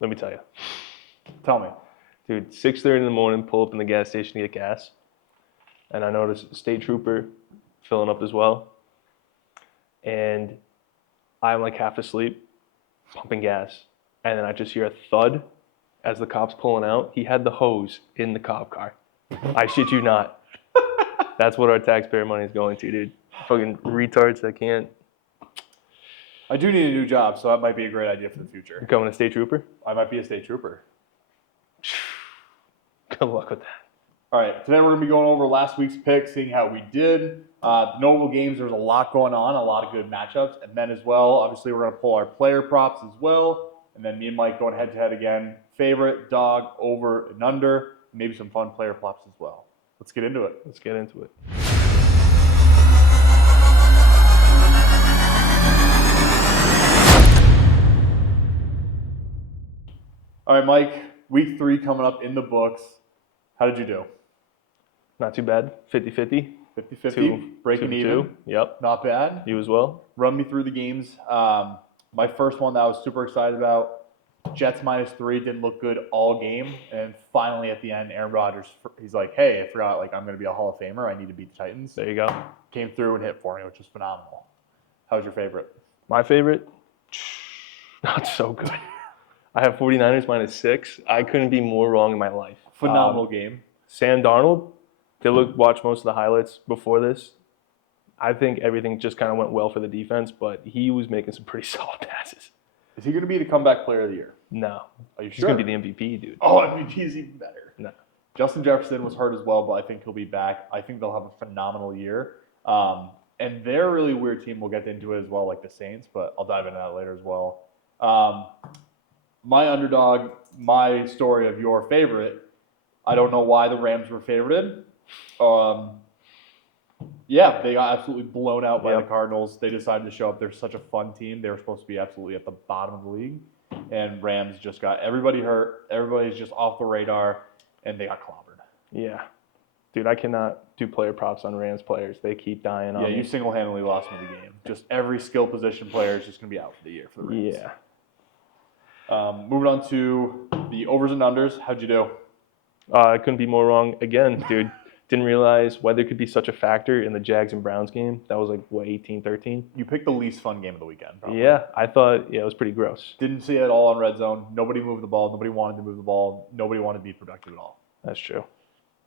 Let me tell you. Tell me. Dude, 6:30 in the morning, pull up in the gas station to get gas. And I noticed a state trooper filling up as well. And I'm like half asleep, pumping gas. And then I just hear a thud as the cop's pulling out. He had the hose in the cop car. I shit you not. That's what our taxpayer money is going to, dude. Fucking retards that can't. I do need a new job, so that might be a great idea for the future. Becoming a state trooper? I might be a state trooper. Good luck with that. All right, today we're going to be going over last week's picks, seeing how we did. Notable games, there's a lot going on, a lot of good matchups. And then as well, obviously we're going to pull our player props as well. And then me and Mike going head-to-head again. Favorite, dog, over, and under. Maybe some fun player props as well. Let's get into it. Let's get into it. All right, Mike, week 3 coming up in the books. How did you do? Not too bad. 50-50. 50-50, breaking even. Yep. Not bad. You as well? Run me through the games. My first one that I was super excited about, Jets -3, didn't look good all game. And finally at the end, Aaron Rodgers, he's like, hey, I forgot, I'm going to be a Hall of Famer. I need to beat the Titans. There you go. Came through and hit for me, which was phenomenal. How was your favorite? My favorite? Not so good. I have 49ers -6. I couldn't be more wrong in my life. Phenomenal game. Sam Darnold, watched most of the highlights before this. I think everything just kind of went well for the defense, but he was making some pretty solid passes. Is he going to be the comeback player of the year? No. Are you He's sure? going to be the MVP, dude. Oh, MVP is even better. No. Justin Jefferson was hurt as well, but I think he'll be back. I think they'll have a phenomenal year. And they're a really weird team. We'll get into it as well, like the Saints, but I'll dive into that later as well. My underdog, my story of your favorite, I don't know why the Rams were favorited. Yeah, they got absolutely blown out by the Cardinals. They decided to show up. They're such a fun team. They were supposed to be absolutely at the bottom of the league. And Rams just got everybody hurt. Everybody's just off the radar, and they got clobbered. Yeah. Dude, I cannot do player props on Rams players. They keep dying on me. Yeah, you single-handedly lost me the game. Just every skill position player is just going to be out for the year for the Rams. Yeah. Moving on to the overs and unders. How'd you do? I couldn't be more wrong again, dude. Didn't realize weather could be such a factor in the Jags and Browns game. That was 18-13? You picked the least fun game of the weekend, probably. Yeah, I thought, it was pretty gross. Didn't see it at all on red zone. Nobody moved the ball. Nobody wanted to move the ball. Nobody wanted to be productive at all. That's true.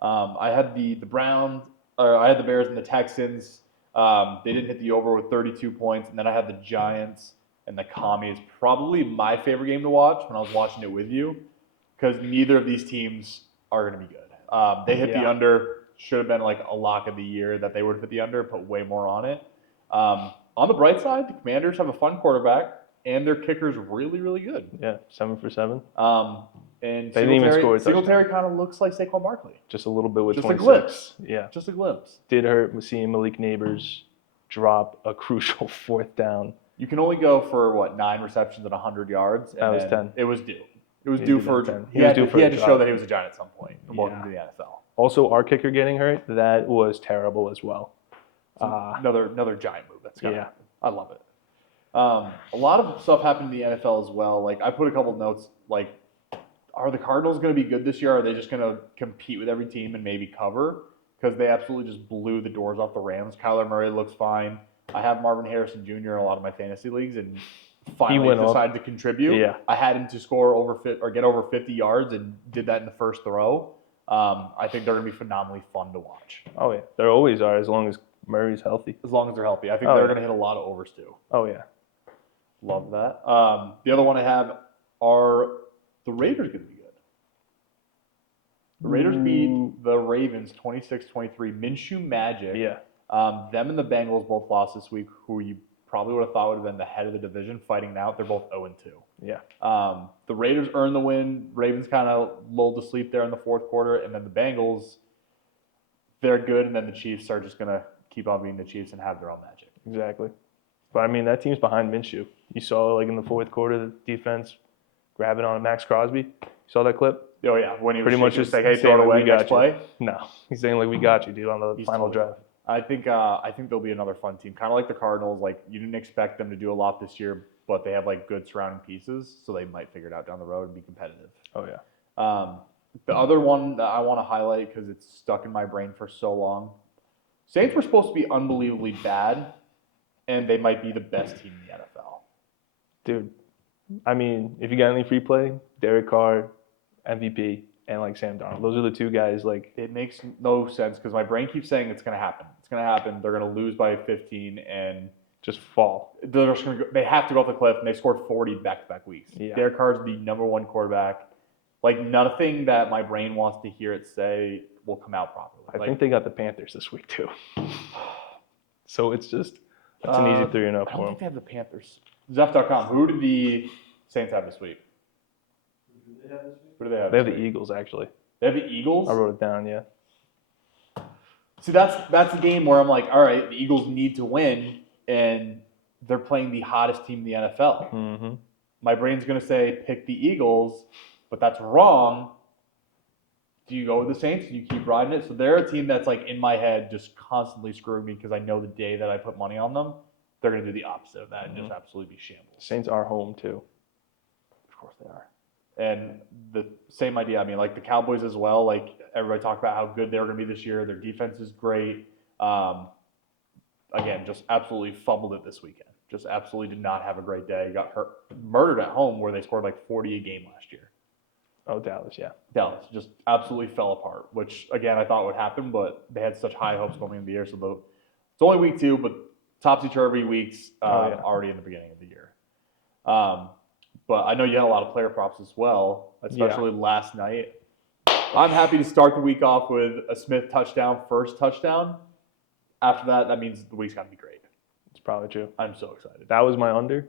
I had the Bears and the Texans. They didn't hit the over with 32 points. And then I had the Giants and the Commies. Probably my favorite game to watch when I was watching it with you, because neither of these teams are going to be good. They hit the under. Should have been a lock of the year that they would have hit the under, put way more on it. On the bright side, the Commanders have a fun quarterback, and their kicker's really, really good. Yeah, 7 for 7. And they didn't even score a touchdown. Singletary kind of looks like Saquon Barkley. Just a little bit with just 26. A glimpse. Yeah. Just a glimpse. Did hurt seeing Malik Neighbors drop a crucial 4th down. You can only go for, 9 receptions and 100 yards. And that was 10. It was due. It was due for 10. He had to show that he was a giant at some point. Welcome to the NFL. Also, our kicker getting hurt, that was terrible as well. Another giant move. That's I love it. A lot of stuff happened in the NFL as well. I put a couple notes. Are the Cardinals going to be good this year? Or are they just going to compete with every team and maybe cover? Because they absolutely just blew the doors off the Rams. Kyler Murray looks fine. I have Marvin Harrison Jr. in a lot of my fantasy leagues, and finally decided to contribute. Yeah. I had him to score get over 50 yards, and did that in the first throw. I think they're going to be phenomenally fun to watch. Oh, yeah. They always are, as long as Murray's healthy. As long as they're healthy. I think they're going to hit a lot of overs, too. Oh, yeah. Love that. The other one I have are the Raiders going to be good. The Raiders beat the Ravens 26-23. Minshew Magic. Yeah. Them and the Bengals both lost this week, who you probably would have thought would have been the head of the division fighting out. They're both 0-2. Yeah. The Raiders earned the win. Ravens kind of lulled to sleep there in the fourth quarter. And then the Bengals, they're good. And then the Chiefs are just going to keep on being the Chiefs and have their own magic. Exactly. But, that team's behind Minshew. You saw, in the fourth quarter, the defense grabbing on Max Crosby. You saw that clip? Oh, yeah. When he was pretty much just saying, hey, throw it away, next play? No. He's saying, we got you, dude, on the final drive. I think they'll be another fun team. Kind of like the Cardinals. You didn't expect them to do a lot this year, but they have like good surrounding pieces, so they might figure it out down the road and be competitive. Oh yeah. The other one that I want to highlight because it's stuck in my brain for so long. Saints were supposed to be unbelievably bad, and they might be the best team in the NFL. Dude, I mean, if you got any free play, Derek Carr, MVP, and like Sam Darnold, those are the two guys. Like, It makes no sense because my brain keeps saying it's going to happen. It's going to happen. They're going to lose by 15, and just fall. they're just going to they have to go off the cliff, and they scored 40 back-to-back weeks. Yeah. Derek Carr's the number one quarterback. Like, nothing that my brain wants to hear it say will come out properly. I think they got the Panthers this week too. So it's just that's an easy 3-0 I for don't them. think they have the Panthers. Zeph.com. Who did the Saints have this week? Who do they have? They have the Eagles actually. They have the Eagles. I wrote it down. Yeah. See, that's a game where I'm like, all right, the Eagles need to win, and they're playing the hottest team in the NFL. Mm-hmm. My brain's gonna say pick the Eagles, but that's wrong. Do you go with the Saints? Do you keep riding it? So they're a team that's like in my head, just constantly screwing me because I know the day that I put money on them, they're gonna do the opposite of that and just absolutely be shambles. Saints are home too. Of course they are. And the same idea. I mean, like the Cowboys as well. Like everybody talked about how good they were going to be this year. Their defense is great. Again, just absolutely fumbled it this weekend. Just absolutely did not have a great day. Got murdered at home where they scored like 40 a game last year. Oh, Dallas, yeah. Dallas just absolutely fell apart, which again I thought would happen, but they had such high hopes going into the year. So it's only week 2, but topsy-turvy weeks already in the beginning of the year. But I know you had a lot of player props as well, especially last night. I'm happy to start the week off with a Smith touchdown, first touchdown. After that, that means the week's got to be great. It's probably true. I'm so excited. That was my under.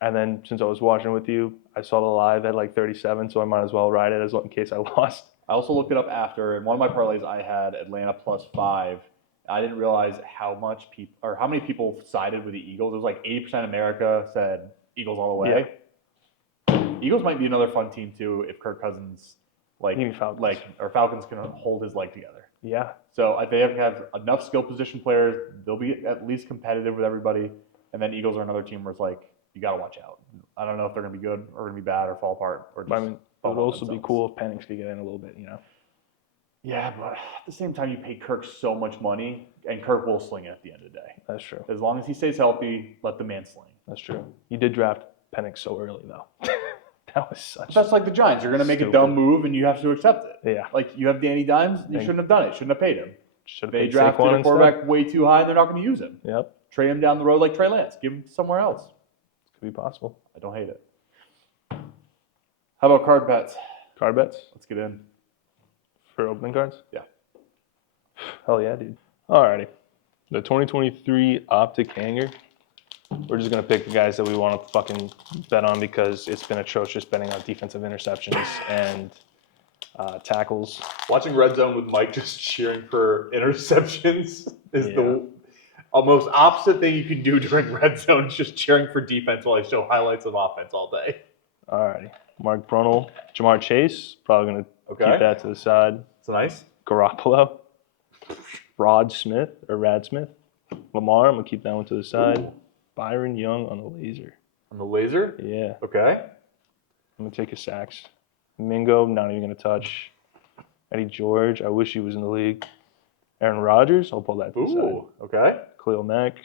And then since I was watching with you, I saw the live at like 37, so I might as well ride it in case I lost. I also looked it up after, and one of my parlays I had Atlanta +5. I didn't realize how many people sided with the Eagles. It was like 80% of America said Eagles all the way. Yeah. Eagles might be another fun team too if Kirk Cousins Falcons can hold his leg together. Yeah. So they have enough skill position players. They'll be at least competitive with everybody. And then Eagles are another team where it's like you got to watch out. I don't know if they're going to be good or going to be bad or fall apart or just. I mean, it would also be cool if Penix could get in a little bit, Yeah, but at the same time, you pay Kirk so much money, and Kirk will sling it at the end of the day. That's true. As long as he stays healthy, let the man sling. That's true. You did draft Penix so early though. That was such. That's like the Giants. You're going to make stupid. a dumb move, and you have to accept it. Yeah. Like you have Danny Dimes, you shouldn't have done it. Shouldn't have paid him. They drafted a quarterback way too high, and they're not going to use him. Yep. Trade him down the road like Trey Lance. Give him somewhere else. Could be possible. I don't hate it. How about card bets? Card bets Let's get in. for opening cards. Yeah. Hell yeah, dude. Alrighty. The 2023 Optic hanger. We're just gonna pick the guys that we want to fucking bet on because it's been atrocious betting on defensive interceptions and tackles. Watching Red Zone with Mike just cheering for interceptions is the almost opposite thing you can do during Red Zone, just cheering for defense while I show highlights of offense all day. Alrighty. Mark Brunell, Jamar Chase, probably gonna keep that to the side. It's nice. Garoppolo, Rad Smith, Lamar, I'm gonna keep that one to the side. Ooh. Byron Young on the laser. On the laser? Yeah. Okay. I'm gonna take his sacks. Mingo, not even gonna touch. Eddie George, I wish he was in the league. Aaron Rodgers, I'll pull that to the side. Ooh, okay. Khalil Mack,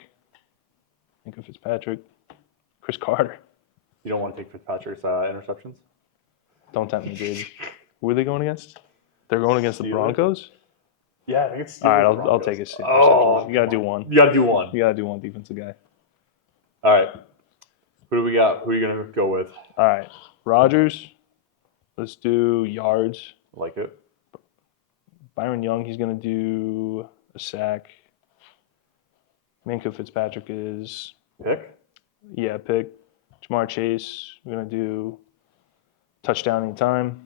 Minka Fitzpatrick, Chris Carter. You don't want to take Fitzpatrick's interceptions? Don't tempt me, dude. Who are they going against? They're going against the Steelers? Broncos? Yeah, I think it's All right, I'll take his interceptions. Oh, You gotta do one. You got to do one. You gotta do one defensive guy. All right. Who do we got? Who are you going to go with? All right, Rodgers. Let's do yards. Like it. Byron Young, he's gonna do a sack. Minka Fitzpatrick is Pick? pick. Jamar Chase, we're gonna do touchdown anytime.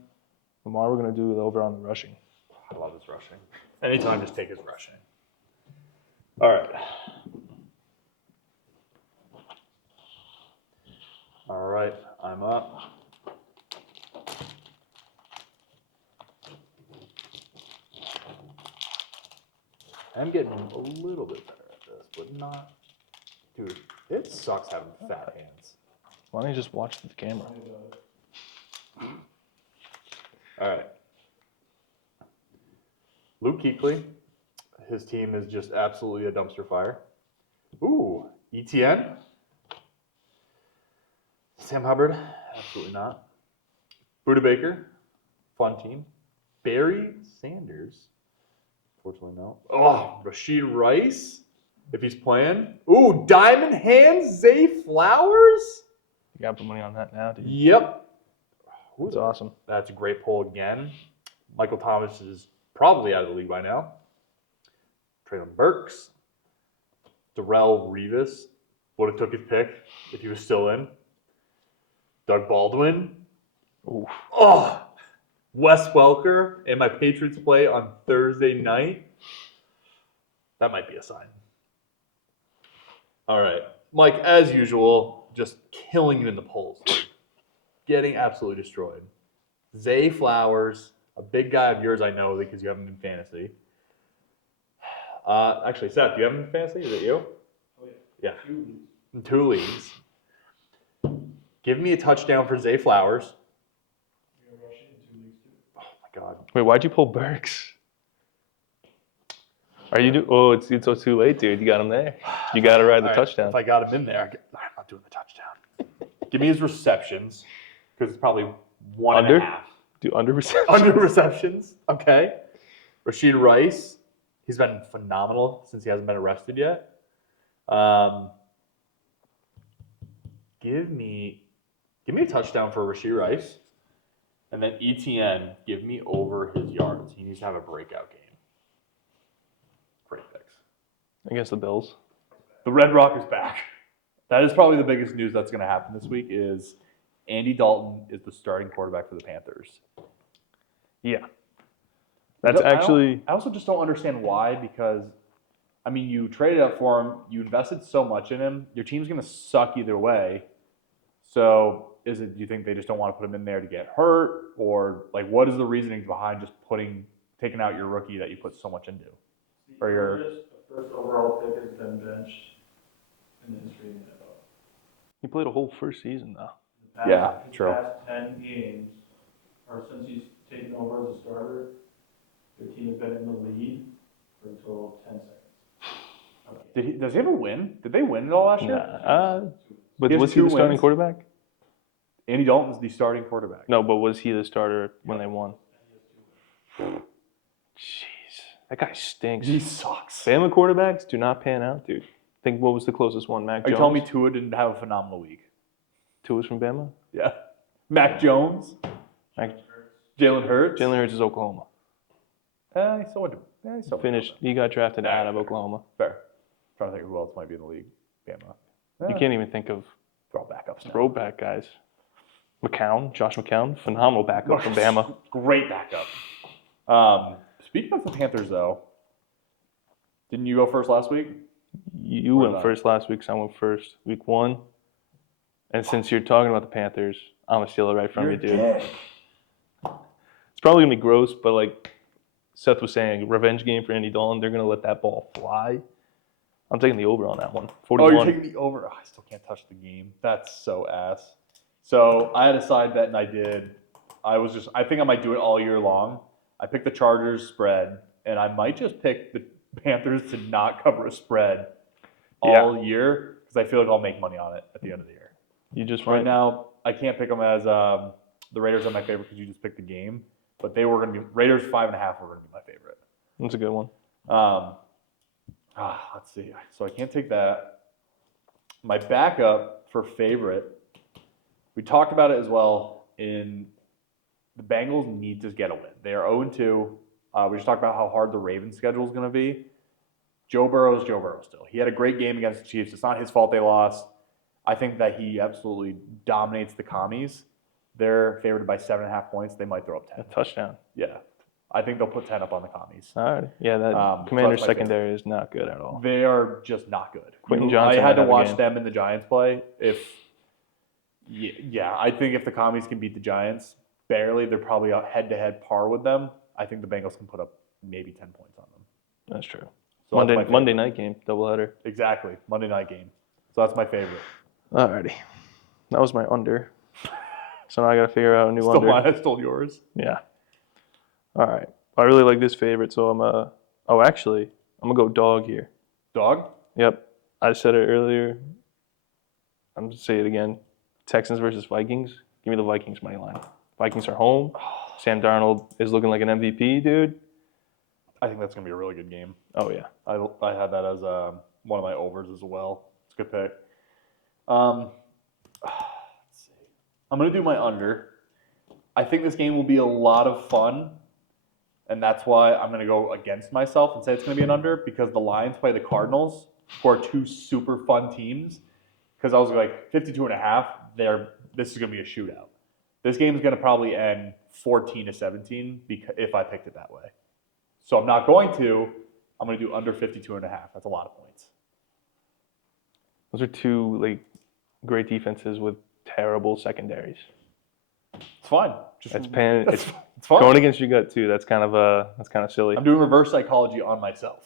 Lamar, we're gonna do the over on the rushing. I love his rushing. Anytime, just take his rushing. All right. All right, I'm up. I'm getting a little bit better at this, but not. Dude, it sucks having fat hands. Why don't you just watch the camera? All right. Luke Kuechly. His team is just absolutely a dumpster fire. Ooh, ETN. Sam Hubbard. Absolutely not. Buda Baker. Fun team. Barry Sanders. Fortunately, no. Oh, Rashid Rice. If he's playing. Ooh, Diamond Hands. Zay Flowers. You gotta put money on that now, dude. Yep. That's awesome. That's a great pull again. Michael Thomas is probably out of the league by now. Traylon Burks. Darrell Revis. Would have took his pick if he was still in. Doug Baldwin. Ooh. Oh, Wes Welker and my Patriots play on Thursday night. That might be a sign. All right. Mike, as usual, just killing it in the polls. Getting absolutely destroyed. Zay Flowers, a big guy of yours, I know because you have him in fantasy. Actually, Seth, do you have him in fantasy? Is it you? Oh, yeah. Yeah. In 2 leagues. Give me a touchdown for Zay Flowers. Oh my God. Wait, why'd you pull Burks? Are you Oh, it's too late, dude. You got him there. You got to ride the All right, touchdown. If I got him in there, I'm not doing the touchdown. Give me his receptions because it's probably one Under? and a half. Do under reception. Under receptions. Okay. Rashid Rice. He's been phenomenal since he hasn't been arrested yet. Give me a touchdown for Rashid Rice. And then ETN, give me over his yards. He needs to have a breakout game. Great picks. Against the Bills. The Red Rock is back. That is probably the biggest news that's going to happen this week is Andy Dalton is the starting quarterback for the Panthers. Yeah. That's actually... I also just don't understand why because, I mean, you traded up for him. You invested so much in him. Your team's going to suck either way. So do you think they just don't want to put him in there to get hurt? Or, like, what is the reasoning behind just taking out your rookie that you put so much into? The first overall pick has been benched in the history of the NFL. He played a whole first season, though. His true. past 10 games, or since he's taken over as a starter, their team has been in the lead for a total of 10 seconds. Does he ever win? Did they win it all last year? But He has was he 2 the starting wins. quarterback? Andy Dalton's the starting quarterback. No, but was he the starter when they won? Jeez. That guy stinks. He sucks. Bama quarterbacks do not pan out, dude. Think what was the closest one? Mac Are you Jones? telling me Tua didn't have a phenomenal week? Tua's from Bama? Yeah. Mac Jones? Jalen Hurts? Jalen Hurts is Oklahoma. He still went to Finished. He got drafted out of Oklahoma. Fair. Trying to think who else might be in the league. Bama. You can't even think of Throw backups now. throwback guys. Josh McCown, phenomenal backup from Bama. Great backup. Speaking of the Panthers, though, didn't you go first last week? You Or went not. first last week, so I went first week 1. And since you're talking about the Panthers, I'm going to steal it right from you, dude. Dick. It's probably going to be gross, but like Seth was saying, revenge game for Andy Dalton. They're going to let that ball fly. I'm taking the over on that one. 41. Oh, you're taking the over. Oh, I still can't touch the game. That's so ass. So I had a side bet, and I did. I think I might do it all year long. I picked the Chargers spread, and I might just pick the Panthers to not cover a spread all year because I feel like I'll make money on it at the end of the year. You just Right now, I can't pick them as the Raiders are my favorite because you just picked the game, but they were going to be Raiders 5.5 were going to be my favorite. That's a good one. Let's see. So I can't take that. My backup for favorite, we talked about it as well. In the Bengals need to get a win. They are 0-2. We just talked about how hard the Ravens schedule is going to be. Joe Burrow still. He had a great game against the Chiefs. It's not his fault they lost. I think that he absolutely dominates the commies. They're favored by 7.5 points. They might throw up 10. A touchdown. Yeah. I think they'll put 10 up on the commies. All right. Yeah, that So Commander's that's my secondary is not good at all. They are just not good. Quentin Johnson I had to might have a watch game. them and the Giants play. I think if the commies can beat the Giants, barely, they're probably a head-to-head par with them. I think the Bengals can put up maybe 10 points on them. That's true. So that's my favorite. Monday night game, doubleheader. Exactly. Monday night game. So that's my favorite. Alrighty. That was my under. So now I got to figure out a new Still under. mine. I stole yours. Yeah. All right. I really like this favorite, so oh, actually, I'm going to go dog here. Dog? Yep. I said it earlier. I'm going to say it again. Texans versus Vikings. Give me the Vikings money line. Vikings are home. Sam Darnold is looking like an MVP, dude. I think that's going to be a really good game. Oh, yeah. I had that as one of my overs as well. It's a good pick. Let's see. I'm going to do my under. I think this game will be a lot of fun, and that's why I'm going to go against myself and say it's going to be an under, because the Lions play the Cardinals, who are two super fun teams. Because I was like 52.5. This is going to be a shootout. This game is going to probably end 14-17 if I picked it that way. So I'm not going to. I'm going to do under 52.5. That's a lot of points. Those are two great defenses with terrible secondaries. It's fine. It's fine. going against your gut too. That's kind of silly. I'm doing reverse psychology on myself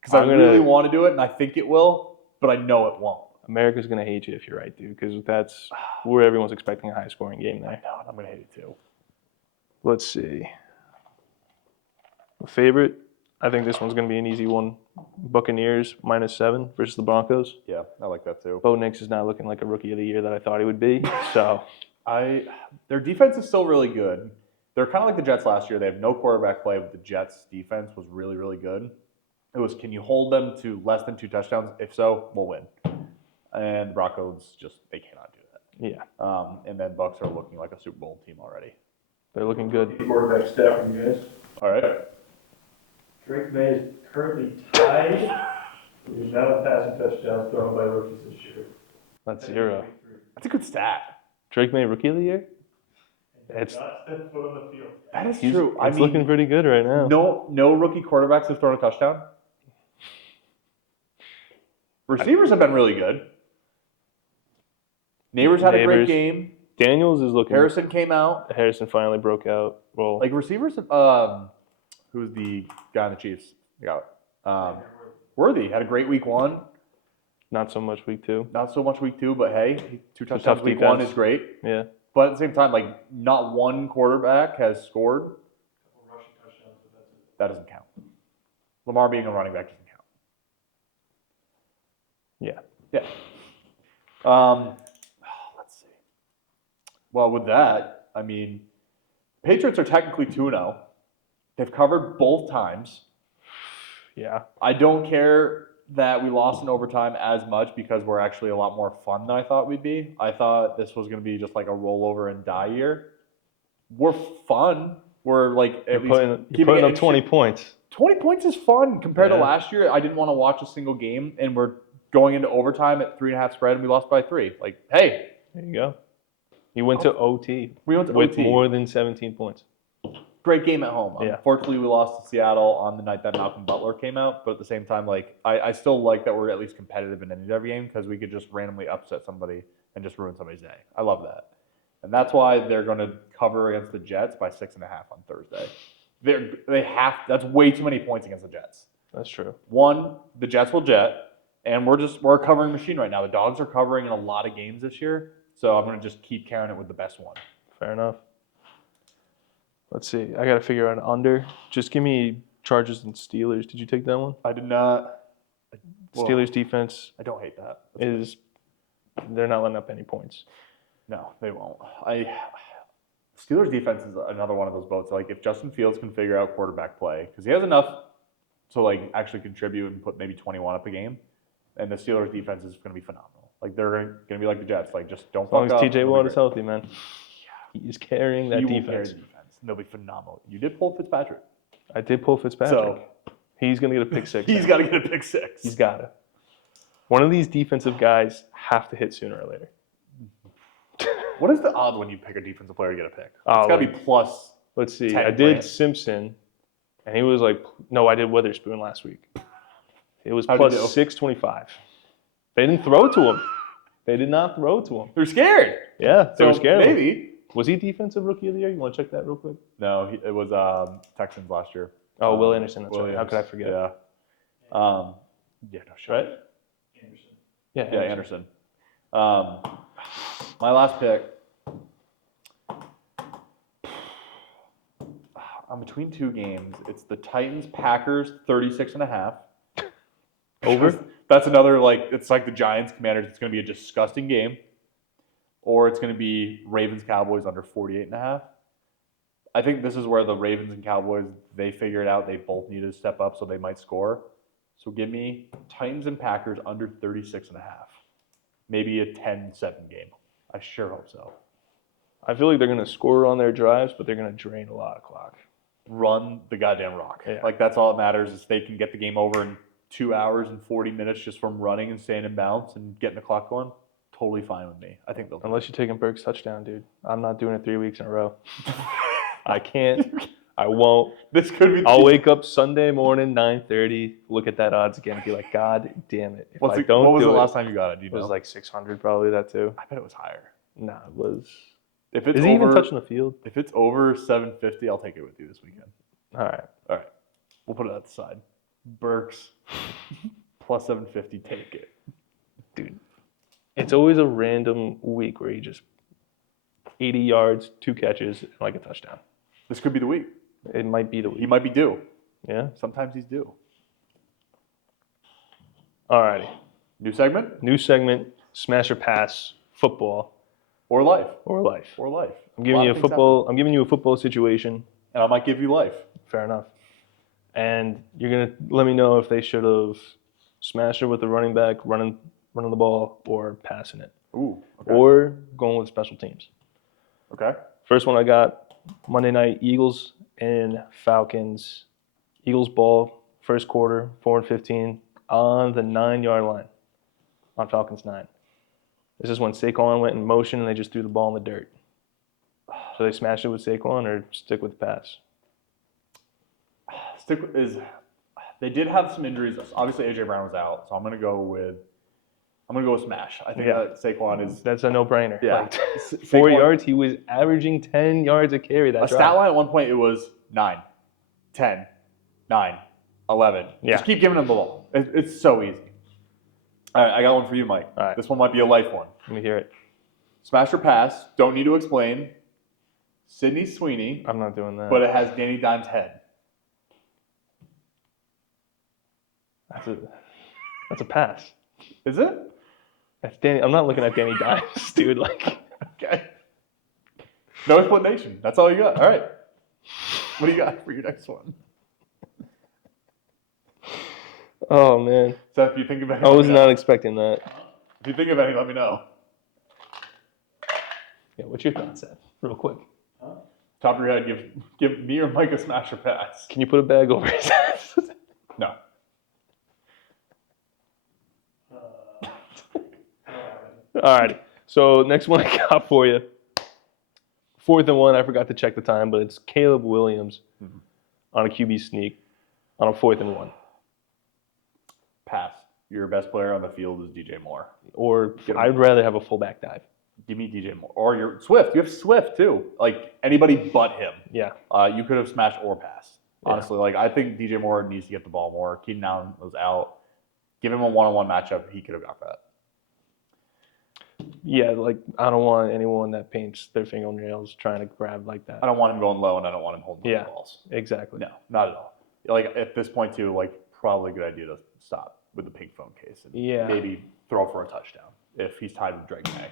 because I I'm gonna- really want to do it, and I think it will, but I know it won't. America's gonna hate you if you're right, dude, because that's where everyone's expecting a high-scoring game I there. know, and I'm going to hate it too. Let's see. Favorite? I think this one's gonna be an easy one. Buccaneers -7 versus the Broncos. Yeah, I like that too. Bo Nix is not looking like a rookie of the year that I thought he would be. So Their defense is still really good. They're kind of like the Jets last year. They have no quarterback play, but the Jets' defense was really, really good. It was, can you hold them to less than 2 touchdowns? If so, we'll win. And the Broncos they cannot do that. yeah, And then Bucks are looking like a Super Bowl team already. they're looking good. Quarterback stat from you guys. All right. Drake May is currently tied for the amount of passing touchdowns thrown by rookies this year. That's 0. That's a good stat. Drake May rookie of the year. And did not step foot on the field. That is He's true. It's looking pretty good right now. No rookie quarterbacks have thrown a touchdown. Receivers have been really good. Neighbors had a great Neighbors. game. Daniels is looking. Harrison came out. Harrison finally broke out. Well, Like receivers, who's the guy on the Chiefs? Worthy had a great week 1. not so much week 2. Not so much week 2, but hey, 2 It's a touchdowns tough week 1 defense. is great. Yeah. But at the same time, not one quarterback has scored. Rushing touchdowns, but that's it. That doesn't count. Lamar being a running back doesn't count. Yeah. Yeah. Let's see. Well, with that, I mean, Patriots are technically 2-0. They've covered both times. Yeah. I don't care that we lost in overtime as much because we're actually a lot more fun than I thought we'd be. I thought this was going to be just like a rollover and die year. We're fun. We're You're putting up 20 points. 20 points is fun compared to Yeah. last year. I didn't want to watch a single game, and we're going into overtime at 3.5 spread, and we lost by 3. Hey, There you go. You went to OT we went to with OT. more than 17 points. Great game at home. Yeah. Unfortunately, we lost to Seattle on the night that Malcolm Butler came out, but at the same time, I still like that we're at least competitive in any every game because we could just randomly upset somebody and just ruin somebody's day. I love that. And that's why they're going to cover against the Jets by 6.5 on Thursday. That's way too many points against the Jets. That's true. One, the Jets will jet, and we're a covering machine right now. The Dogs are covering in a lot of games this year, so I'm going to just keep carrying it with the best one. Fair enough. Let's see. I got to figure out an under. Just give me Chargers and Steelers. Did you take that one? I did not. Well, Steelers defense I don't hate that. they're not letting up any points. No, they won't. Steelers defense is another one of those boats. If Justin Fields can figure out quarterback play, because he has enough to actually contribute and put maybe 21 up a game, and the Steelers defense is going to be phenomenal. They're going to be like the Jets. Just don't As long fuck as up. TJ Watt is healthy, man. He is carrying that He will carry defense. the defense. They'll be phenomenal. You did pull Fitzpatrick. I did pull Fitzpatrick. So He's going to get a pick 6. he's got to get a pick 6. He's got to. One of these defensive guys have to hit sooner or later. What is the odds when you pick a defensive player to get a pick? Oh, It's got to be plus. Let's see. 10 I did grand. Simpson, and he was no, I did Witherspoon last week. It was How'd plus he do? 625. They didn't throw to him. They did not throw to him. They're scared. Yeah, they were scared of him. Maybe. Was he defensive rookie of the year? You want to check that real quick? No, it was Texans last year. Oh, Will Anderson. That's right. How Williams. could I forget? Yeah. No shit. Right? Anderson. Yeah, Yeah, Anderson. My last pick. I'm between two games. It's the Titans-Packers 36.5. Over? That's another, like, it's like the Giants-Commanders. It's going to be a disgusting game. Or it's going to be Ravens-Cowboys under 48.5. I think this is where the Ravens and Cowboys, they figured out they both needed to step up, so they might score. So give me Titans and Packers under 36.5. Maybe a 10-7 game. I sure hope so. I feel like they're going to score on their drives, but they're going to drain a lot of clock. Run the goddamn rock. Yeah. Like, that's all that matters is they can get the game over in 2 hours and 40 minutes just from running and staying in bounds and getting the clock going. Totally fine with me. I think they'll. Unless you're taking Burke's touchdown, dude. I'm not doing it 3 weeks in a row. I can't. I won't. This could be. I'll wake up Sunday morning, 9:30, look at that odds again, and be like, God damn it. If I don't what was do the it, last time you got it? Do you it was know? like 600 probably, that too. I bet it was higher. Nah, it was. If it's Is he over, even touching the field? If it's over 750, I'll take it with you this weekend. All right. All right. We'll put it at the side. Burks plus 750, take it. Dude, it's always a random week where he just 80 yards, 2 catches, and like a touchdown. This could be the week. It might be the He week. might be due. Yeah? Sometimes he's due. All righty. New segment New segment, smash or pass, football or life. or life. Or life. I'm giving lot you of a things football. I'm giving you a football situation. happen. And I might give you life. Fair enough. And you're gonna let me know if they should have smashed it with the running back, running the ball, or passing it, Ooh. Okay. or going with special teams. Okay. First one I got Monday night, Eagles and Falcons. Eagles ball, first quarter, 4-15 on the 9-yard line. On Falcons 9. This is when Saquon went in motion and they just threw the ball in the dirt. So they smashed it with Saquon or stick with the pass. They did have some injuries. Obviously, AJ Brown was out, so I'm gonna go with smash. I think Yeah. that Saquon is. That's a no-brainer. Yeah. Like, Saquon- 4 yards, he was averaging 10 yards a carry that A drive. stat line at one point it was 9, 10, 9, 11. Yeah. Just keep giving him the ball. It's so easy. All right, I got one for you, Mike. All right. This one might be a life one. Let me hear it. Smash or pass? Don't need to explain. Sidney Sweeney, I'm not doing that. but it has Danny Dimes' head. That's a pass. Is it? That's Danny. I'm not looking at Danny Dimes, dude. Like, Okay. No explanation. That's all you got. All right. What do you got for your next one? oh man, So if you think of any, I was let me know. not expecting that. If you think of any, let me know. Yeah, what's your thoughts, Seth? Real quick. Top of your head, give me or Mike a smash or pass. Can you put a bag over his head? No. Alrighty. So next one I got for you. 4th and 1. I forgot to check the time, but it's Caleb Williams on a QB sneak on a 4th and 1. Pass. Your best player on the field is DJ Moore. Or Get him. I'd rather have a fullback dive. Give me DJ Moore. Or your Swift. You have Swift too. Like anybody but him. Yeah. You could have smashed or passed. Yeah. Honestly, like I think DJ Moore needs to get the ball more. Keenan Allen was out. Give him a one-on-one matchup. He could have got that. Yeah, like I don't want anyone that paints their fingernails trying to grab like that. I don't want him going low, and I don't want him holding Yeah. the balls. Exactly. No, not at all. Like at this point too, like probably a good idea to stop with the pink phone case and Yeah. maybe throw for a touchdown if he's tied with Drake May.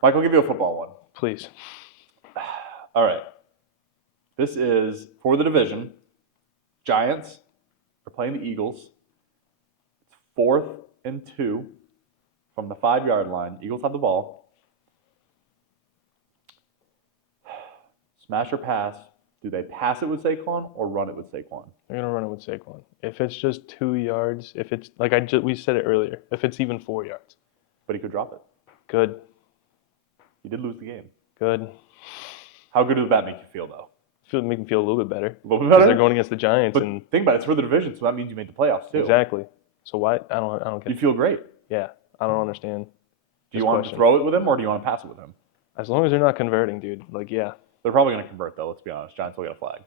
Mike, I'll give you a football one. Please. All right. This is for the division. Giants are playing the Eagles. It's 4th and 2 from the 5-yard line. Eagles have the ball. Smash or pass? Do they pass it with Saquon or run it with Saquon? They're gonna run it with Saquon. If it's just 2 yards, if it's like we said it earlier, if it's even 4 yards, But he could drop it. good, He did lose the game. good. How good does that make you feel, though? Make me feel a little bit better. A little bit Because better? they're going against the Giants, But and think about it. It's for the division, so that means you made the playoffs, too. exactly. So why? I don't You get. feel great. Yeah, I don't understand. Do you this want to question. throw it with him or do you want to pass it with him? As long as they're not converting, dude. Like, yeah, They're probably going to convert, though. Let's be honest. Giants will get a flag.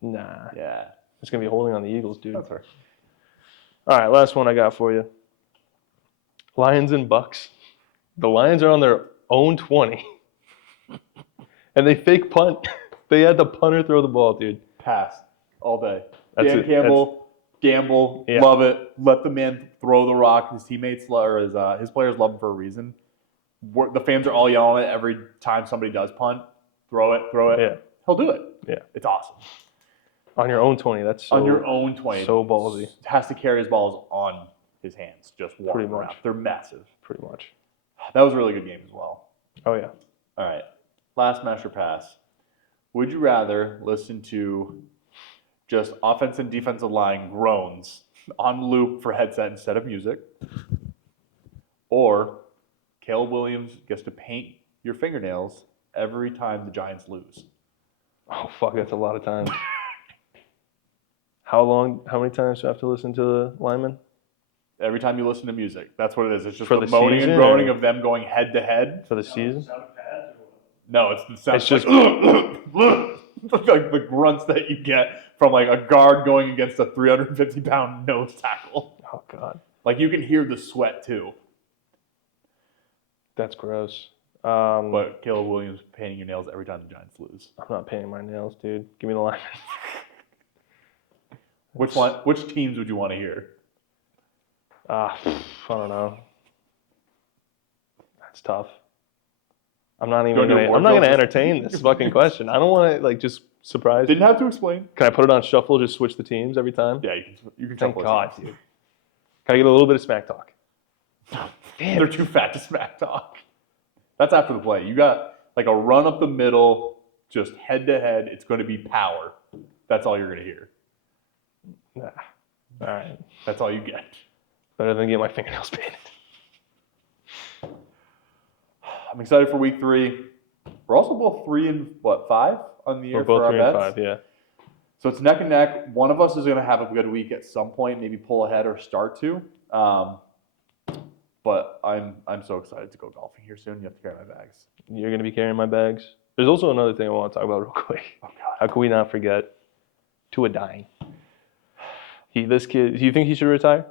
nah. Yeah. It's gonna be holding on the Eagles, dude. That's fair. All right, last one I got for you. Lions and Bucks. The Lions are on their own 20. And they fake punt. They had the punter throw the ball, dude. Pass all day. That's Dan it. Campbell, gamble, Yeah. love it. Let the man throw the rock. His teammates or his players love him for a reason. The fans are all yelling it every time somebody does punt. Throw it, throw it. Yeah. He'll do it. Yeah. It's awesome. On your own 20. That's so, On your own 20. so ballsy. Has to carry his balls on his hands, just walking Pretty much. around. They're massive. Pretty much. That was a really good game as well. Oh, yeah. All right. Last Master Pass. Would you rather listen to just offense and defensive line groans on loop for headset instead of music? Or Caleb Williams gets to paint your fingernails every time the Giants lose? Oh, fuck. That's a lot of times. How many times do I have to listen to the lineman? Every time you listen to music. That's what it is. It's just For the the moaning season, and groaning or- of them going head to head. For the season? Sound of pads or what? No, it's the sound. It's just- like the grunts that you get from like a guard going against a 350-pound nose tackle. Oh, God. Like you can hear the sweat too. That's gross. But Caleb Williams painting your nails every time the Giants lose. I'm not painting my nails, dude. Give me the lineman. Which teams would you want to hear? I don't know. That's tough. I'm not even Don't do gonna. award I'm not gonna filters? entertain this fucking question. I don't want to like just surprise. Didn't have to explain. Can I put it on shuffle? Just switch the teams every time. Yeah, you can. Thank shuffle God, teams. dude. Can I get a little bit of smack talk? Damn. They're too fat to smack talk. That's after the play. You got like a run up the middle, just head to head. It's going to be power. That's all you're going to hear. Nah. All right. That's all you get. Better than get my fingernails painted. I'm excited for week 3. We're also both 3 and 5 on the year We're both for our 3 bets. and 5. Yeah. So it's neck and neck. One of us is going to have a good week at some point, maybe pull ahead or start to. But I'm so excited to go golfing here soon. You have to carry my bags. You're gonna be carrying my bags. There's also another thing I want to talk about real quick. Oh God. How could we not forget Tua dying? This kid. Do you think he should retire?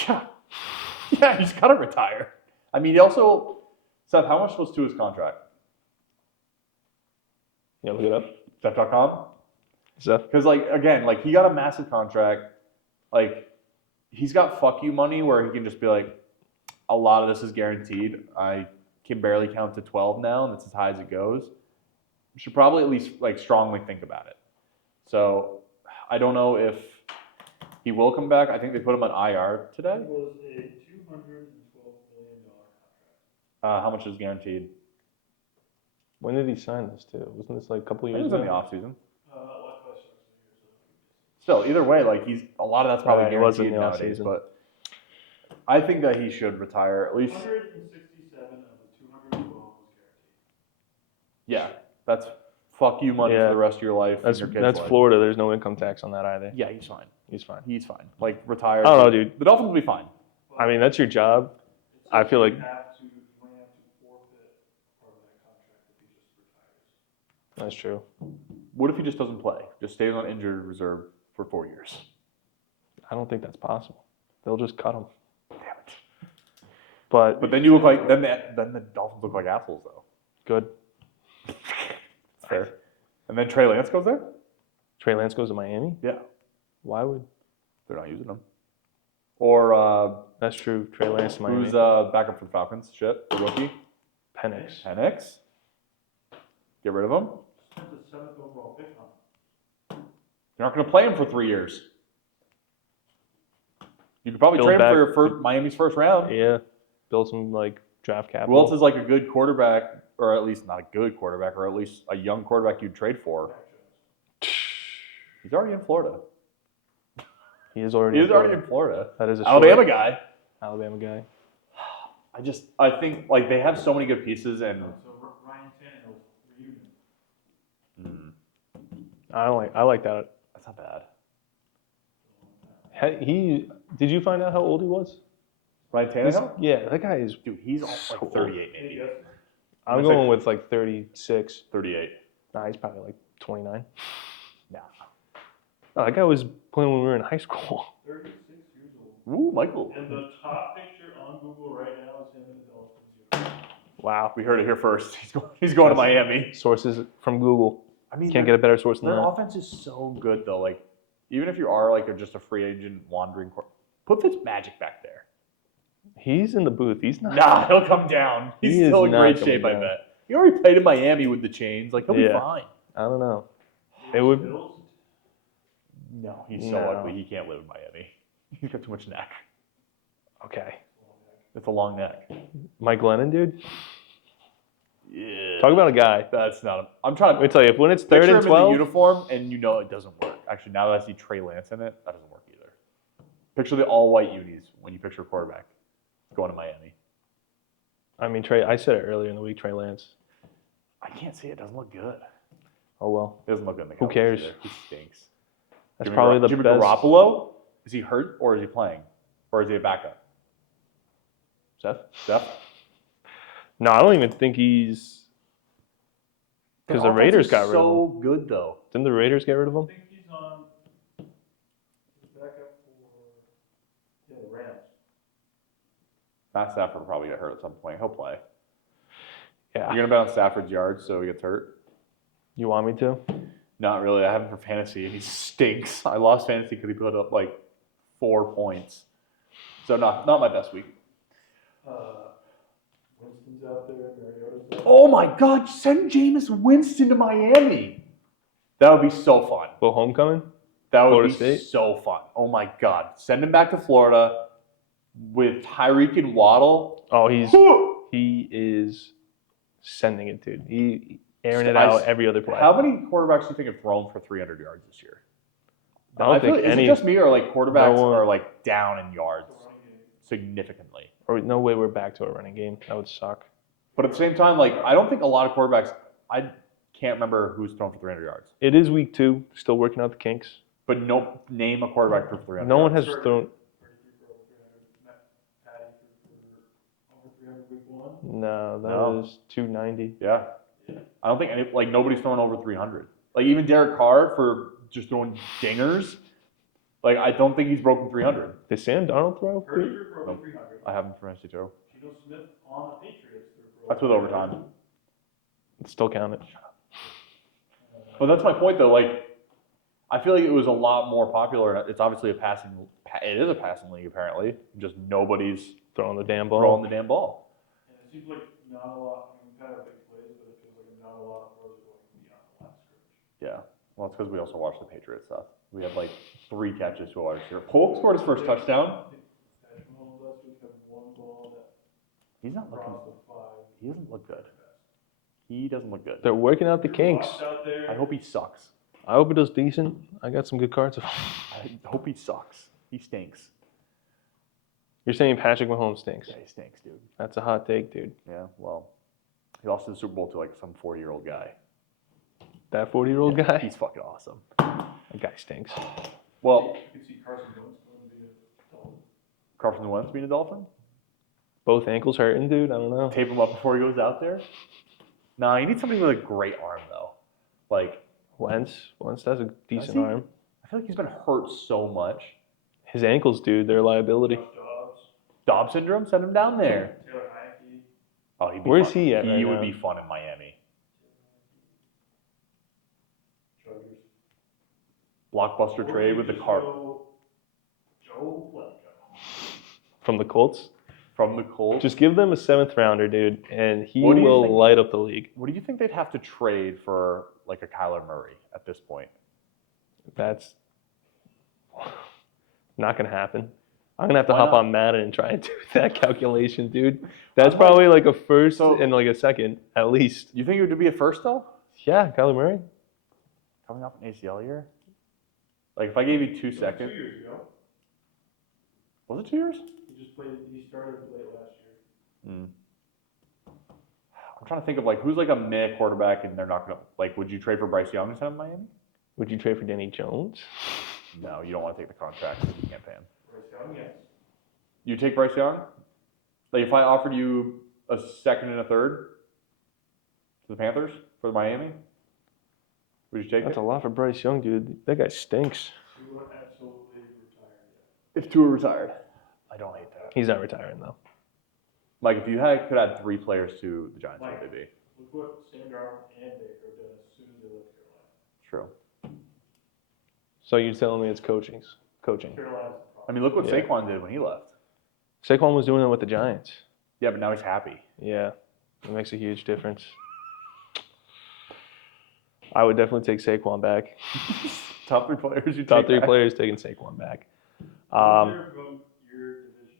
Yeah, he's got to retire. I mean, he also, Seth, how much was to his contract? Yeah, look it up. Steph.com? Seth. Because, like, again, like, he got a massive contract. Like, he's got fuck you money where he can just be like, a lot of this is guaranteed. I can barely count to 12 now, and that's as high as it goes. You should probably at least, like, strongly think about it. So, I don't know if he will come back. I think they put him on IR today. It was a $212 million contract. How much is guaranteed? When did he sign this too? Wasn't this like a couple I years think it was in ago? the offseason. Last starts the year, so Still, either way, like a lot of that's probably It was in guaranteed the nowadays. offseason. But I think that he should retire at least. 167 of the 212 was guaranteed. Yeah, that's fuck you money Yeah. for the rest of your life. That's and your kid's life. Florida. There's no income tax on that either. Yeah, he's fine. He's fine. He's fine. Like retire. I don't know, dude. The Dolphins will be fine. I mean, that's your job. It I says feel you like- might have to forfeit part of that contract if he just retires. That's true. What if he just doesn't play? Just stays on injured reserve for 4 years. I don't think that's possible. They'll just cut him. Damn it. But But then you look like then the Dolphins look like assholes though. good. Fair. And then Trey Lance goes there. Trey Lance goes to Miami. Yeah, Why would? they're not using him. Or That's true. Trey Lance to Miami. who's backup for the Falcons? Shit, the rookie. Penix. Penix. Get rid of him. Spent the 7th overall pick on him. You're not going to play him for 3 years. You could probably Build trade him back- for your Miami's first round. Yeah. Build some like draft capital. Who else is like a good quarterback, or at least not a good quarterback, or at least a young quarterback you'd trade for? He's already in Florida. He is already. He in is already Florida. in Florida. That is a Alabama short- guy. Alabama guy. I think like they have so many good pieces, and So Ryan Tannehill reunion. I like that. that's not bad. Did you find out how old he was? Ryan Tannehill, Yeah, that guy is. dude, he's So like 38 Hey, maybe. yes. I'm It's like- going with like 36. 38. Nah, he's probably like 29. Nah. Oh, that guy was playing when we were in high school. 36 years old. Ooh, Michael. And the top picture on Google right now is him in the Dolphins uniform. Wow. We heard it here first. He's going to Miami. Sources from Google. I mean, Can't get a better source than their that. offense is so good though. Like, even if you are like just a free agent wandering, put Fitzmagic back there. He's in the booth. He's not. Nah, he'll come down. He's He is still in not great coming shape, I down. bet. He already played in Miami with the chains. Like, he'll be Yeah. fine. I don't know. It would. No, he's so No. ugly. He can't live in Miami. He's got too much neck. Okay. It's a long neck. Mike Lennon, dude. Yeah. Talk about a guy. That's not. I'm trying Let to me tell you, if when it's picture third him and in the 12, uniform, and you know it doesn't work. Actually, now that I see Trey Lance in it, that doesn't work either. Picture the all-white unis when you picture a quarterback going to Miami. I mean, Trey. I said it earlier in the week. Trey Lance. I can't see it. Doesn't look good. Oh well. It doesn't look good in the Who Cowboys cares? either. He stinks. That's probably the Jimmy best. Garoppolo? Is he hurt or is he playing? Or is he a backup? Seth? No, I don't even think he's. Because the Their Raiders offense got is rid of him. so good though. Didn't the Raiders get rid of him? I think he's on his backup for the Rams. Matt Stafford will probably get hurt at some point. He'll play. Yeah. You're gonna bet on Stafford's yards so he gets hurt? You want me to? Not really. I have him for fantasy and he stinks. I lost fantasy because he put up like 4 points. So not my best week. Winston's out there, Mariota's out there. Oh my God! Send Jameis Winston to Miami. That would be so fun. Well, homecoming. That would Florida be State? so fun. Oh my God! Send him back to Florida with Tyreek and Waddle. Oh, Whew! he is sending it, dude. He airing it I- out every other play. How many quarterbacks do you think have thrown for 300 yards this year? I don't think is any. it just me or like quarterbacks No one- are like down in yards significantly? Or no way we're back to a running game. That would suck. But at the same time, like I don't think a lot of quarterbacks. I can't remember who's thrown for 300 yards. It is week 2. Still working out the kinks. But no, name a quarterback for 300. No one yards. has thrown. Patty for over 300 week 1. No, that No. was 290. Yeah. I don't think nobody's thrown over 300. Like even Derek Carr for just throwing dingers. Like I don't think he's broken 300. Did Sam Darnold throw? Purdy for No. over 300. I have him for fantasy too. Geno Smith on the Patriots. That's with overtime. Still counted. But that's my point though. Like I feel like it was a lot more popular. It's obviously it is a passing league apparently. Just nobody's Throwing the damn ball. throwing the damn ball. And it seems like not a lot. I mean, we've had our big plays, but it feels like not a lot of throws are going beyond the line of scrimmage. Yeah. Well, it's because we also watched the Patriots stuff. We had like 3 catches to our receiver. Polk scored his first touchdown. I think Patrick Mahomes last week had one ball that He's not looking. crossed the 5. He doesn't look good. He doesn't look good. They're working out the kinks. Lost out there. I hope he sucks. I hope it does decent. I got some good cards. I hope he sucks. He stinks. You're saying Patrick Mahomes stinks. Yeah, he stinks, dude. That's a hot take, dude. Yeah, well, he lost to the Super Bowl to like some 40-year-old guy. That 40-year-old guy? He's fucking awesome. That guy stinks. Well, You could see Carson Wentz going to be a Dolphin. Carson Wentz being a Dolphin? Both ankles hurting, dude. I don't know. Tape him up before he goes out there? Nah, you need somebody with a great arm, though. Like, Wentz has a decent he? arm. I feel like he's been hurt so much. His ankles, dude, they're a liability. Josh Dobbs, Dobbs syndrome? Send him down there. Taylor Heineke. Oh, he'd be Where's fun. he at He right would now? be fun in Miami. Chargers. Blockbuster trade with the car Joe Flacco. From the Colts? from the Colts. Just give them a 7th rounder, dude, and he What do you will think- light up the league. What do you think they'd have to trade for like a Kyler Murray at this point? That's not going to happen. I'm going to have to Why hop not? on Madden and try and do that calculation, dude. That's I'm probably like a first So- and like a second, at least. You think it would be a first though? Yeah, Kyler Murray. Coming off an ACL year? Like if I gave you 2 2 seconds, years ago. was it 2 years? He just played. He started late last year. I'm trying to think of like who's like a meh quarterback and they're not gonna like. Would you trade for Bryce Young instead of Miami? Would you trade for Danny Jones? No, you don't want to take the contract. You can't pay him. Bryce Young, yes. You take Bryce Young? Like if I offered you a 2nd and a 3rd to the Panthers for Miami, would you take That's it? a lot for Bryce Young, dude. That guy stinks. Tua absolutely retired yet. If Tua retired, I don't hate that. He's not retiring, though. Mike, if you could add 3 players to the Giants, what would they be? Look what Sam Darnold and Baker did as soon as they left Carolina. True. So you're telling me it's coaching? Carolina's the I problem. mean, look what Yeah. Saquon did when he left. Saquon was doing it with the Giants. Yeah, but now he's happy. Yeah, it makes a huge difference. I would definitely take Saquon back. Top 3 players you Top take 3 back? players taking Saquon back. One player from your division,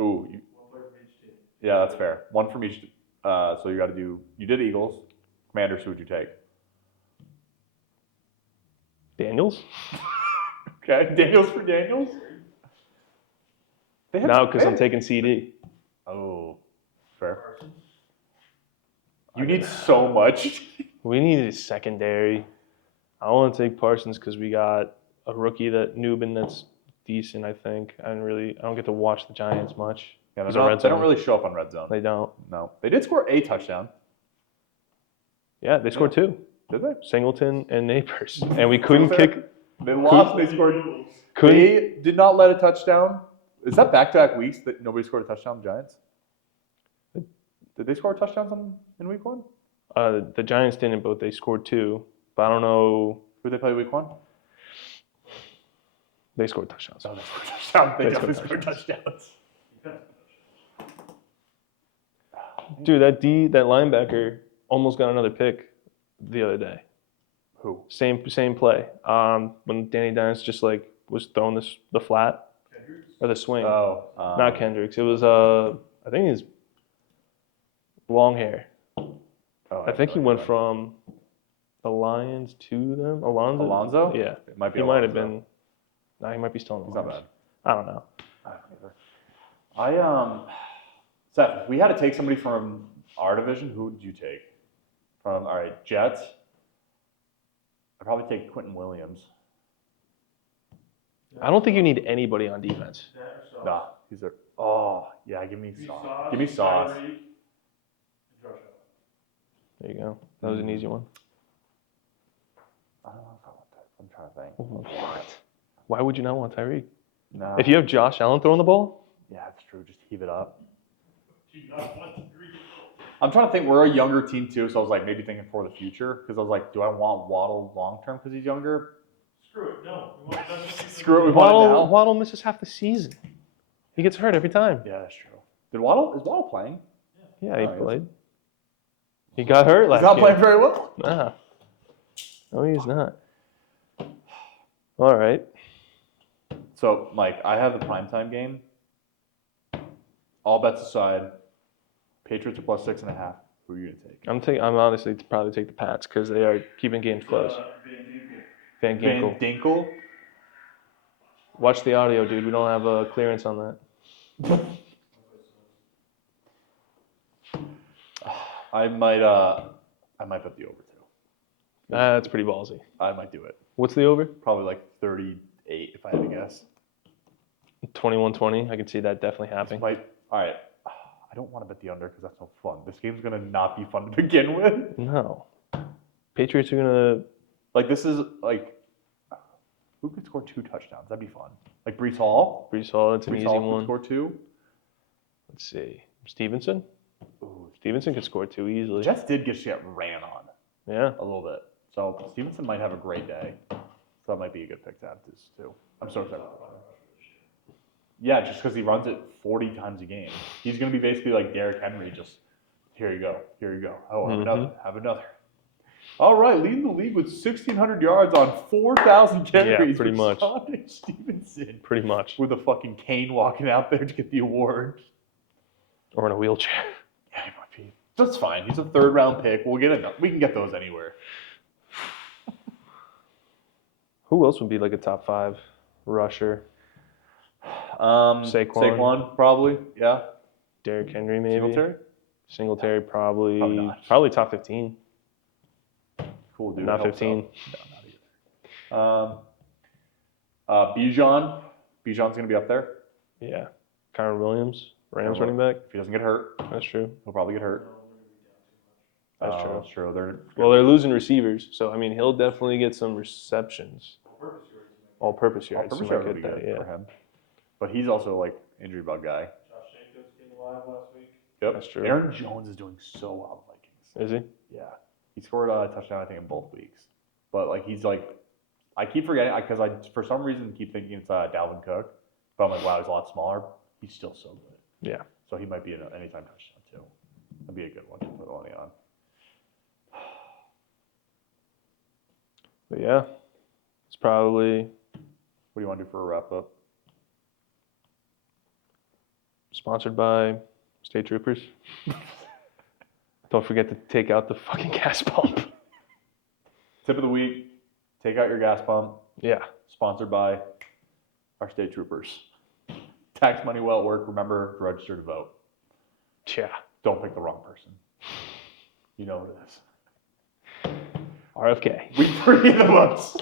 Ooh, one player from each team. yeah, that's fair. 1 from each. So you got to do. You did Eagles. Commanders. Who would you take? Daniels? Okay, Daniels for Daniels. They have- No, because I'm they- taking CD. Oh, fair. Parsons. You need so much. We need a secondary. I want to take Parsons because we got a rookie Newbin that's decent. I think I don't get to watch the Giants much. Yeah, He's they a red don't zone. really show up on red zone. They don't. No, they did score a touchdown. Yeah, they scored 2. Did they? Singleton and Neighbors, and we couldn't kick. They lost. They scored. Couldn't. They did not let a touchdown. Is that back-to-back weeks that nobody scored a touchdown? The Giants. Did they score touchdowns in week 1? The Giants didn't, but they scored 2. But I don't know. Who did they play week 1? They scored touchdowns. Oh, they scored touchdowns. They They definitely scored scored touchdowns. Dude, that linebacker almost got another pick the other day. Who? Same play. When Danny Dimes just was throwing the flat or the swing. Oh, Not Kendricks. It was I think he's long hair. oh, I think he went from the Lions to them. Alonzo. Yeah, It might be. he might have Alonzo. been. No, he might be still in the He's not Lions. bad. I don't know. I don't either. Seth, if we had to take somebody from our division, who would you take? All right, Jets. I'd probably take Quentin Williams. I don't think you need anybody on defense. That or Sauce. Nah, he's a. Oh, yeah, give me Give me Sauce. Give me Sauce. Tyreek, and Josh Allen. There you go. That was an easy one. I don't know if I want that. I'm trying to think. What? Why would you not want Tyreek? No. If you have Josh Allen throwing the ball, Yeah, that's true. Just heave it up. Do you not want Tyreek? I'm trying to think. We're a younger team too, so I was maybe thinking for the future because I was do I want Waddle long term because he's younger? Screw it. No. We want the best receiver. Screw it. We want it now. Waddle misses half the season. He gets hurt every time. Yeah, that's true. Is Waddle playing? Yeah, he Oh, he is. played. He got hurt last He's not year. playing very well. Nah. No, he's not. All right. So, Mike, I have the primetime game. All bets aside, Patriots are plus 6.5. Who are you gonna take? I'm honestly probably take the Pats because they are keeping games close. Van Ginkel. Van Dinkle. Watch the audio, dude. We don't have a clearance on that. I might bet the over too. That's pretty ballsy. I might do it. What's the over? Probably 38 if I had to guess. 21-20. I can see that definitely happening. All right. I don't want to bet the under because that's no fun. This game's gonna not be fun to begin with. No. Patriots are gonna. This is who could score 2 touchdowns? That'd be fun. Brees Hall. Brees Hall. That's an Brees easy Hall could one. score 2. Let's see. Stevenson. Ooh, Stevenson could score 2 easily. Jets did just get ran on Yeah. a little bit, so Stevenson might have a great day. So that might be a good pick to add this too. I'm so excited. Yeah, just because he runs it 40 times a game, he's going to be basically like Derrick Henry. Just here you go. Oh, have another. All right, leading the league with 1,600 yards on 4,000 carries. pretty much. Rashad Stevenson Pretty much. with a fucking cane walking out there to get the award. Or in a wheelchair. Yeah, he might be. That's fine. He's a 3rd-round pick. We can get those anywhere. Who else would be a top 5 rusher? Saquon probably. Yeah. Derrick Henry maybe. Singletary? Singletary probably. Probably not. Probably top 15. Cool dude. Not Hope 15. So. No, not either. Bijan. Bijan's gonna be up there. Yeah. Kyron Williams, Rams Yeah, running back. If he doesn't get hurt, That's true. he'll probably get hurt. That's true. That's true. Well, they're losing receivers, so he'll definitely get some receptions. All-purpose yards. Purpose so yard might would be get good that, for him. But he's also injury bug guy. Josh Jacobs came alive last week. Yep. That's true. Aaron Jones is doing so well on the Vikings. Is he? Yeah. He scored a touchdown, I think, in both weeks. But, like, he's like, I keep forgetting, because I, for some reason, keep thinking it's Dalvin Cook. But I'm like, wow, he's a lot smaller. He's still so good. Yeah. So he might be an anytime touchdown, too. That'd be a good one to put money on. But yeah, it's probably What do you want to do for a wrap up? sponsored by State Troopers. Don't forget to take out the fucking gas pump. Tip of the week, take out your gas pump. Yeah. Sponsored by our state troopers. Tax money well at work. Remember to register to vote. Yeah. Don't pick the wrong person. You know what it is. RFK. Week 3 in the books.